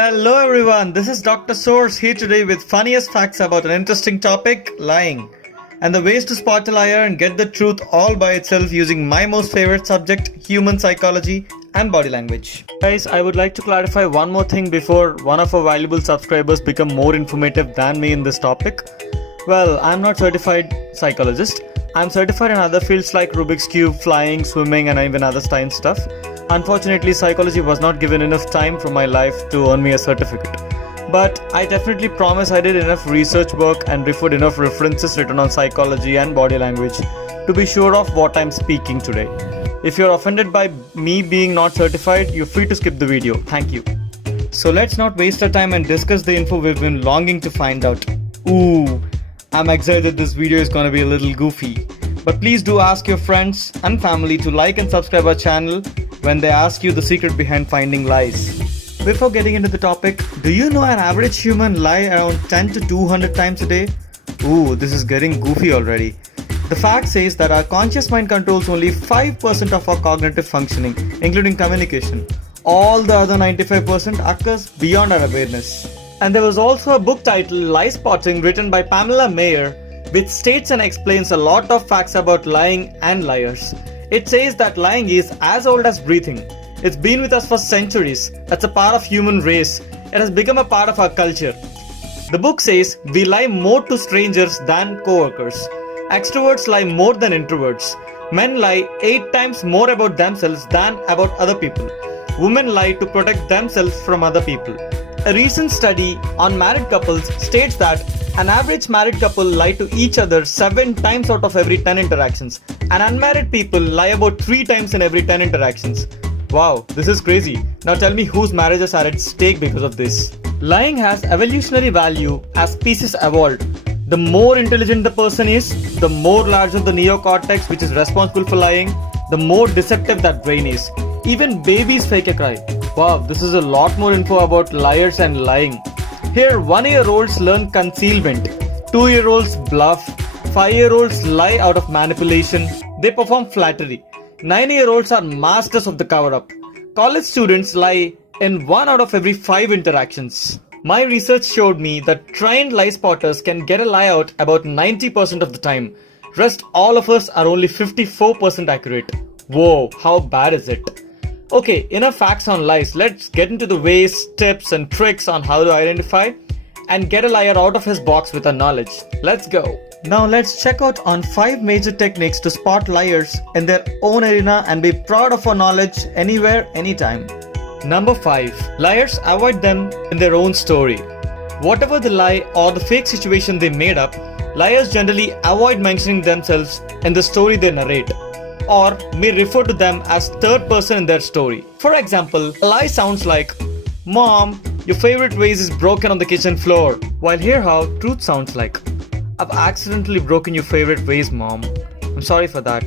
Hello everyone, this is Dr.Source here today with funniest facts about an interesting topic, lying. And the ways to spot a liar and get the truth all by itself using my most favorite subject, human psychology and body language. Guys, I would like to clarify one more thing before one of our valuable subscribers become more informative than me in this topic. Well, I'm not certified psychologist. I'm certified in other fields like Rubik's Cube, flying, swimming and even other science stuff. Unfortunately, psychology was not given enough time from my life to earn me a certificate. But I definitely promise I did enough research work and referred enough references written on psychology and body language to be sure of what I'm speaking today. If you're offended by me being not certified, you're free to skip the video. Thank you. So let's not waste our time and discuss the info we've been longing to find out. Ooh, I'm excited that this video is gonna be a little goofy. But please do ask your friends and family to like and subscribe our channel when they ask you the secret behind finding lies. Before getting into the topic, do you know an average human lie around 10 to 200 times a day? Ooh, this is getting goofy already. The fact says that our conscious mind controls only 5% of our cognitive functioning, including communication. All the other 95% occurs beyond our awareness. And there was also a book titled Lie Spotting written by Pamela Mayer, which states and explains a lot of facts about lying and liars. It says that lying is as old as breathing. It's been with us for centuries. That's a part of human race. It has become a part of our culture. The book says we lie more to strangers than co-workers. Extroverts lie more than introverts. Men lie 8 times more about themselves than about other people. Women lie to protect themselves from other people. A recent study on married couples states that an average married couple lie to each other 7 times out of every 10 interactions, and unmarried people lie about 3 times in every 10 interactions. Wow, this is crazy. Now tell me whose marriages are at stake because of this. Lying has evolutionary value as species evolved. The more intelligent the person is, the more larger the neocortex which is responsible for lying, the more deceptive that brain is. Even babies fake a cry. Wow, this is a lot more info about liars and lying. Here, 1-year-olds learn concealment, 2-year-olds bluff, 5-year-olds lie out of manipulation, they perform flattery. 9-year-olds are masters of the cover-up. College students lie in 1 out of every 5 interactions. My research showed me that trained lie spotters can get a lie out about 90% of the time. Rest all of us are only 54% accurate. Whoa, how bad is it? Okay, enough facts on lies. Let's get into the ways, tips and tricks on how to identify and get a liar out of his box with our knowledge. Let's go. Now let's check out on 5 major techniques to spot liars in their own arena and be proud of our knowledge anywhere, anytime. Number 5. Liars avoid them in their own story. Whatever the lie or the fake situation they made up, liars generally avoid mentioning themselves in the story they narrate, or may refer to them as third person in their story. For example, a lie sounds like, "Mom, your favorite vase is broken on the kitchen floor," while here how truth sounds like, "I've accidentally broken your favorite vase, Mom. I'm sorry for that."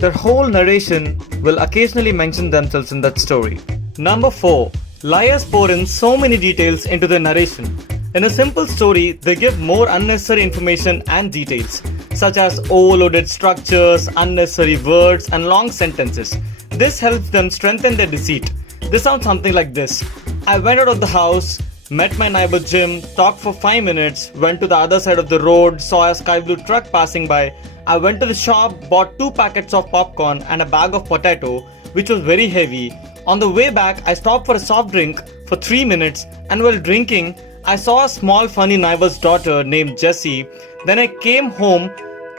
Their whole narration will occasionally mention themselves in that story. Number 4. Liars pour in so many details into their narration. In a simple story, they give more unnecessary information and details, such as overloaded structures, unnecessary words, and long sentences. This helps them strengthen their deceit. This sounds something like this. "I went out of the house, met my neighbor Jim, talked for 5 minutes, went to the other side of the road, saw a sky blue truck passing by. I went to the shop, bought 2 packets of popcorn and a bag of potato, which was very heavy. On the way back, I stopped for a soft drink for 3 minutes, and while drinking, I saw a small funny neighbor's daughter named Jessie. Then I came home,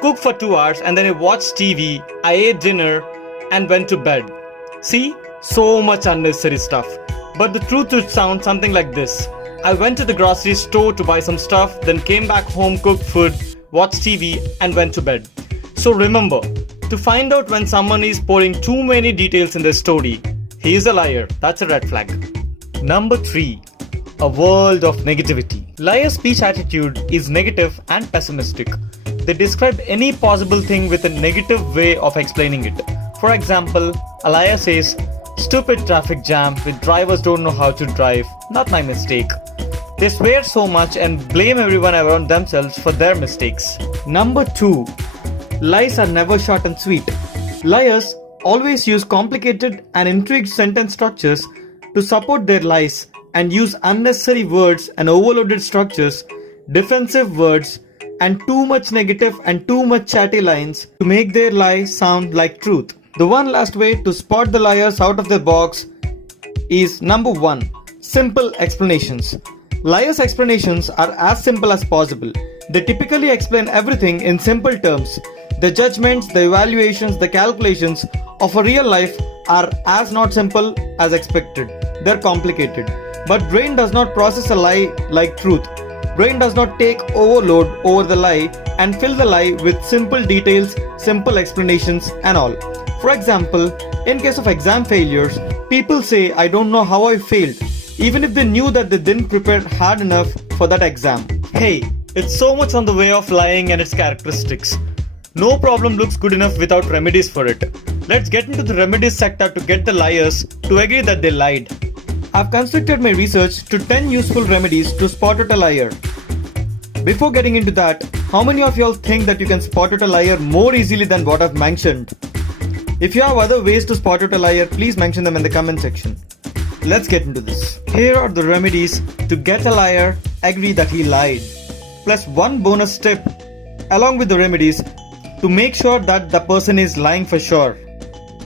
cooked for 2 hours, and then I watched TV, I ate dinner, and went to bed." See? So much unnecessary stuff. But the truth would sound something like this. "I went to the grocery store to buy some stuff, then came back home, cooked food, watched TV, and went to bed." So remember, to find out when someone is pouring too many details in their story, he is a liar. That's a red flag. Number 3. A world of negativity. Liar's speech attitude is negative and pessimistic. They describe any possible thing with a negative way of explaining it. For example, a liar says, "Stupid traffic jam with drivers don't know how to drive. Not my mistake." They swear so much and blame everyone around themselves for their mistakes. Number 2. Lies are never short and sweet. Liars always use complicated and intrigued sentence structures to support their lies and use unnecessary words and overloaded structures, defensive words, and too much negative and too much chatty lines to make their lie sound like truth. The one last way to spot the liars out of their box is number 1. Simple explanations. Liars' explanations are as simple as possible. They typically explain everything in simple terms. The judgments, the evaluations, the calculations of a real life are as not simple as expected. They're complicated. But brain does not process a lie like truth. Brain does not take overload over the lie and fill the lie with simple details, simple explanations and all. For example, in case of exam failures, people say I don't know how I failed, even if they knew that they didn't prepare hard enough for that exam. Hey, it's so much on the way of lying and its characteristics. No problem looks good enough without remedies for it. Let's get into the remedies sector to get the liars to agree that they lied. I've constructed my research to 10 useful remedies to spot out a liar. Before getting into that, how many of y'all think that you can spot out a liar more easily than what I've mentioned? If you have other ways to spot out a liar, please mention them in the comment section. Let's get into this. Here are the remedies to get a liar agree that he lied. Plus one bonus tip along with the remedies to make sure that the person is lying for sure.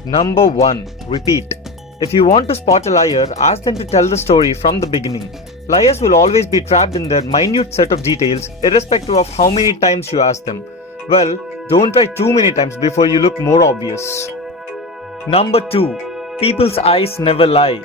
Number 1. Repeat. If you want to spot a liar, ask them to tell the story from the beginning. Liars will always be trapped in their minute set of details irrespective of how many times you ask them. Well, don't try too many times before you look more obvious. Number 2. People's eyes never lie.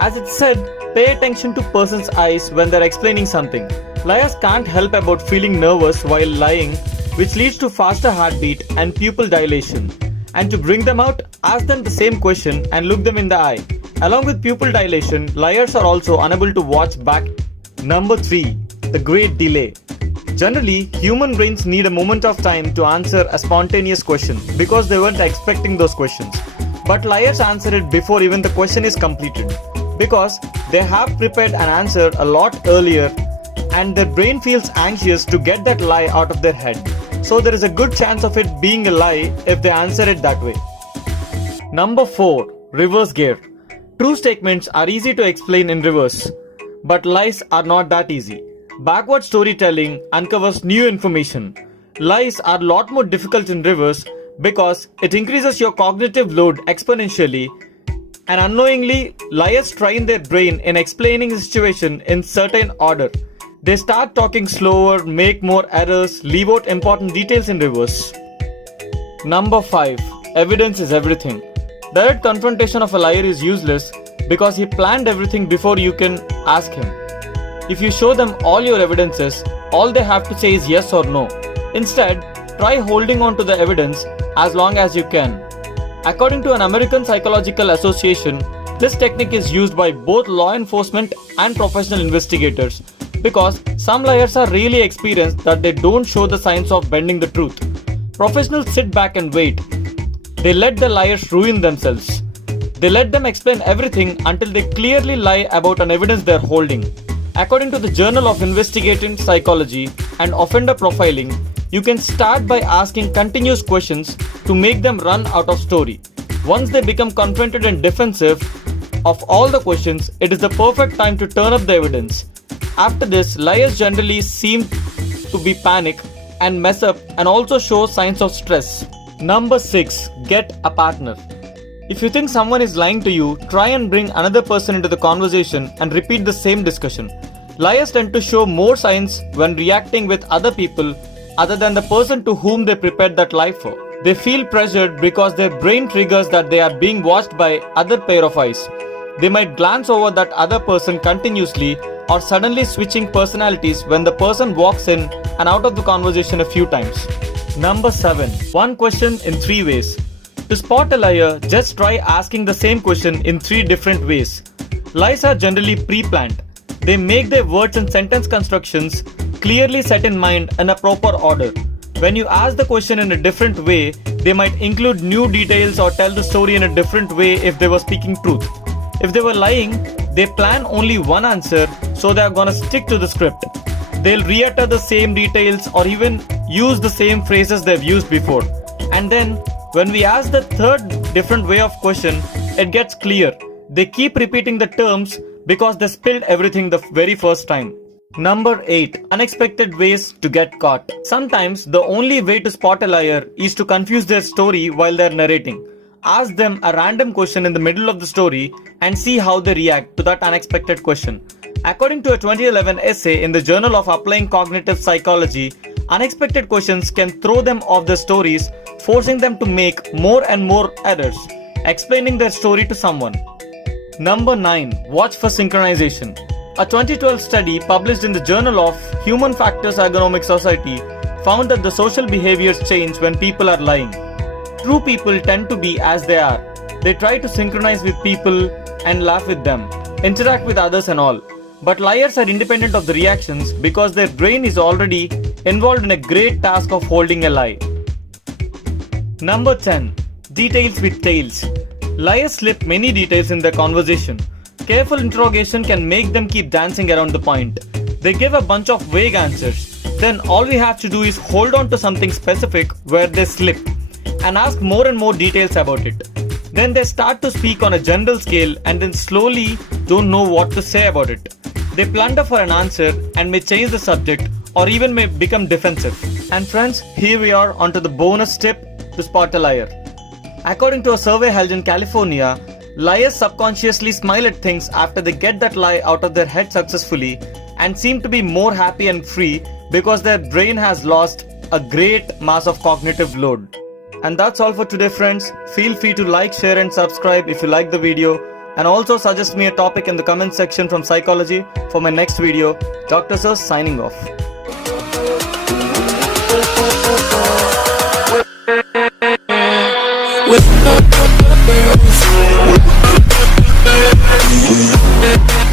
As it's said, pay attention to person's eyes when they're explaining something. Liars can't help about feeling nervous while lying, which leads to faster heartbeat and pupil dilation. And to bring them out, ask them the same question and look them in the eye. Along with pupil dilation, liars are also unable to watch back. Number 3. The great delay. Generally, human brains need a moment of time to answer a spontaneous question because they weren't expecting those questions. But liars answer it before even the question is completed because they have prepared an answer a lot earlier and their brain feels anxious to get that lie out of their head. So there is a good chance of it being a lie if they answer it that way. Number 4. Reverse gear. True statements are easy to explain in reverse, but lies are not that easy. Backward storytelling uncovers new information. Lies are a lot more difficult in reverse because it increases your cognitive load exponentially, and unknowingly, liars train their brain in explaining the situation in certain order. They start talking slower, make more errors, leave out important details in reverse. Number 5. Evidence is everything. Direct confrontation of a liar is useless because he planned everything before you can ask him. If you show them all your evidences, all they have to say is yes or no. Instead, try holding on to the evidence as long as you can. According to an American Psychological Association, this technique is used by both law enforcement and professional investigators because some liars are really experienced that they don't show the signs of bending the truth. Professionals sit back and wait. They let the liars ruin themselves. They let them explain everything until they clearly lie about an evidence they're holding. According to the Journal of Investigative Psychology and Offender Profiling, you can start by asking continuous questions to make them run out of story. Once they become confronted and defensive of all the questions, it is the perfect time to turn up the evidence. After this, liars generally seem to be panic and mess up and also show signs of stress. Number 6. Get a partner. If you think someone is lying to you, try and bring another person into the conversation and repeat the same discussion. Liars tend to show more signs when reacting with other people other than the person to whom they prepared that lie for. They feel pressured because their brain triggers that they are being watched by other pair of eyes. They might glance over that other person continuously or suddenly switching personalities when the person walks in and out of the conversation a few times. Number 7. One question in 3 ways. To spot a liar, just try asking the same question in 3 different ways. Lies are generally pre-planned. They make their words and sentence constructions clearly set in mind in a proper order. When you ask the question in a different way, they might include new details or tell the story in a different way if they were speaking truth. If they were lying, they plan only one answer, so they are gonna stick to the script. They'll re-utter the same details or even use the same phrases they've used before. And then, when we ask the third different way of question, it gets clear. They keep repeating the terms because they spilled everything the very first time. Number 8. Unexpected ways to get caught. Sometimes the only way to spot a liar is to confuse their story while they're narrating. Ask them a random question in the middle of the story and see how they react to that unexpected question. According to a 2011 essay in the Journal of Applying Cognitive Psychology, unexpected questions can throw them off their stories, forcing them to make more and more errors, explaining their story to someone. Number 9. Watch for synchronization. A 2012 study published in the Journal of Human Factors Ergonomic Society found that the social behaviors change when people are lying. True people tend to be as they are. They try to synchronize with people and laugh with them, interact with others and all. But liars are independent of the reactions because their brain is already involved in a great task of holding a lie. Number 10. Details with tails. Liars slip many details in their conversation. Careful interrogation can make them keep dancing around the point. They give a bunch of vague answers. Then all we have to do is hold on to something specific where they slip and ask more and more details about it. Then they start to speak on a general scale and then slowly don't know what to say about it. They plunder for an answer and may change the subject or even may become defensive. And friends, here we are onto the bonus tip to spot a liar. According to a survey held in California, liars subconsciously smile at things after they get that lie out of their head successfully and seem to be more happy and free because their brain has lost a great mass of cognitive load. And that's all for today, friends. Feel free to like, share and subscribe if you like the video, and also suggest me a topic in the comment section from psychology for my next video. Dr. Source signing off.